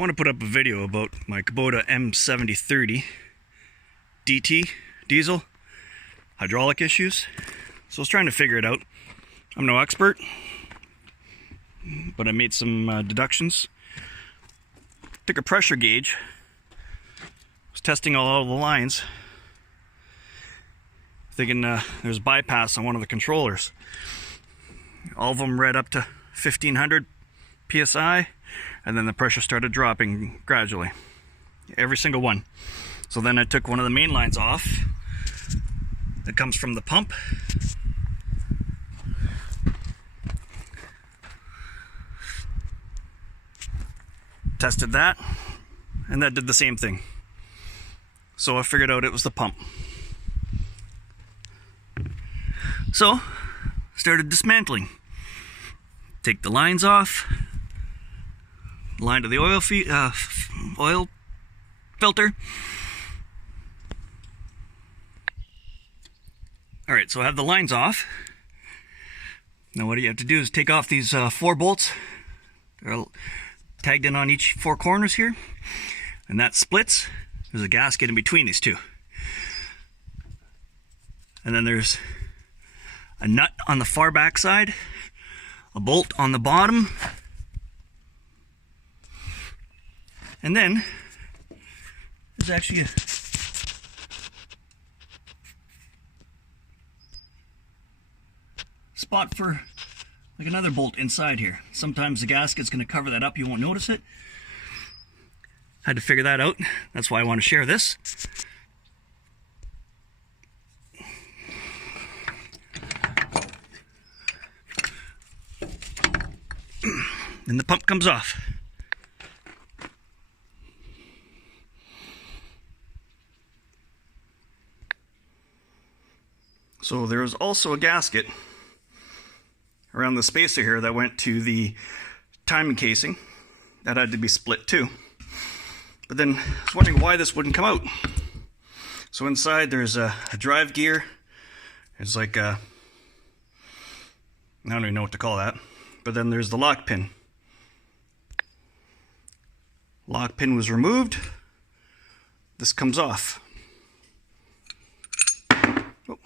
I want to put up a video about my Kubota m7030dt diesel hydraulic issues. So I was trying to figure it out. I'm no expert, but I made some deductions. Took a pressure gauge, was testing all the lines, thinking there's a bypass on one of the controllers. All of them read up to 1500 psi, and then the pressure started dropping gradually, every single one. So then I took one of the main lines off that comes from the pump, tested that, and that did the same thing. So I figured out it was the pump. So started dismantling. Take the lines off, line to the oil filter. All right, so I have the lines off. Now what you have to do is take off these 4 bolts. They're tagged in on each 4 corners here, and that splits. There's a gasket in between these two, and then there's a nut on the far back side, a bolt on the bottom, and then there's actually a spot for like another bolt inside here. Sometimes the gasket's going to cover that up, you won't notice it. Had to figure that out. That's why I want to share this. Then the pump comes off. So there's also a gasket around the spacer here that went to the timing casing. That had to be split too. But then I was wondering why this wouldn't come out. So inside there's a drive gear. It's like a, I don't even know what to call that. But then there's the lock pin. Lock pin was removed. This comes off. Oh.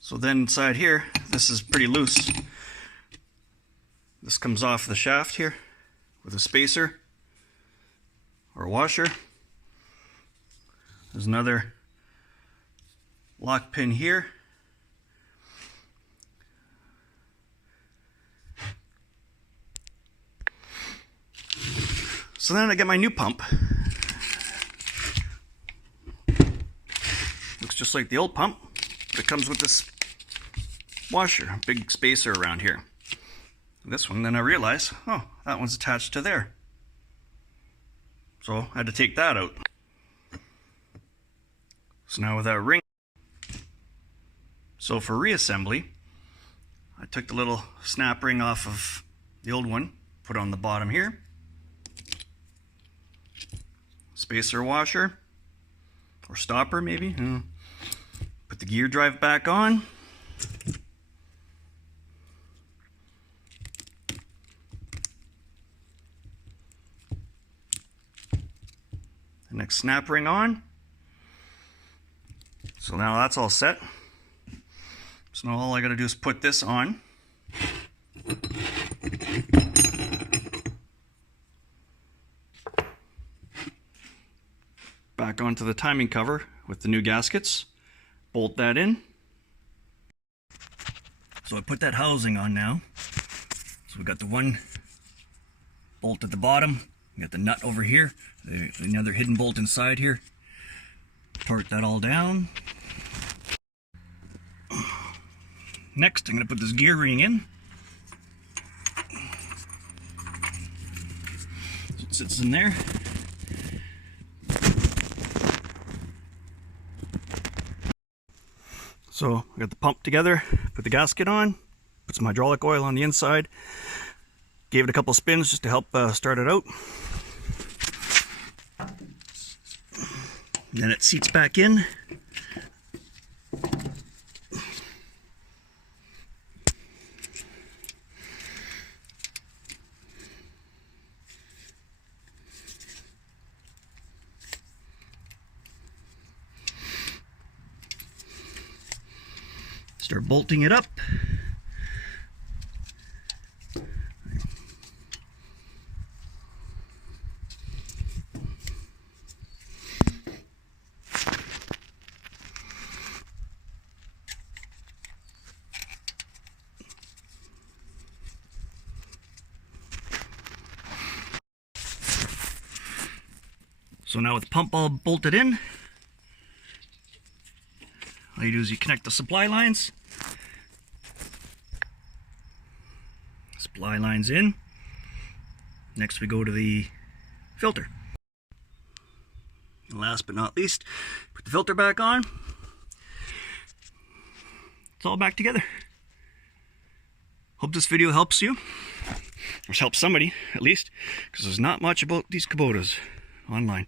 So then inside here, this is pretty loose. This comes off the shaft here with a spacer or a washer. There's another lock pin here. So then I get my new pump. Looks just like the old pump, but it comes with this washer, big spacer around here. This one, then I realized, oh, that one's attached to there. So I had to take that out. So now with that ring, so for reassembly, I took the little snap ring off of the old one, put on the bottom here. Spacer washer, or stopper maybe. Put the gear drive back on. The next snap ring on. So now that's all set. So now all I gotta do is put this on. Back onto the timing cover with the new gaskets. Bolt that in. So I put that housing on now. So we got the one bolt at the bottom. We got the nut over here. Another hidden bolt inside here. Torque that all down. Next, I'm going to put this gear ring in. So it sits in there. So I got the pump together, put the gasket on, put some hydraulic oil on the inside, gave it a couple spins just to help start it out. Then it seats back in. Start bolting it up. So now with the pump all bolted in, all you do is you connect the supply lines. Supply lines in. Next we go to the filter. And last but not least, put the filter back on. It's all back together. Hope this video helps you, or helps somebody at least, because there's not much about these Kubotas online.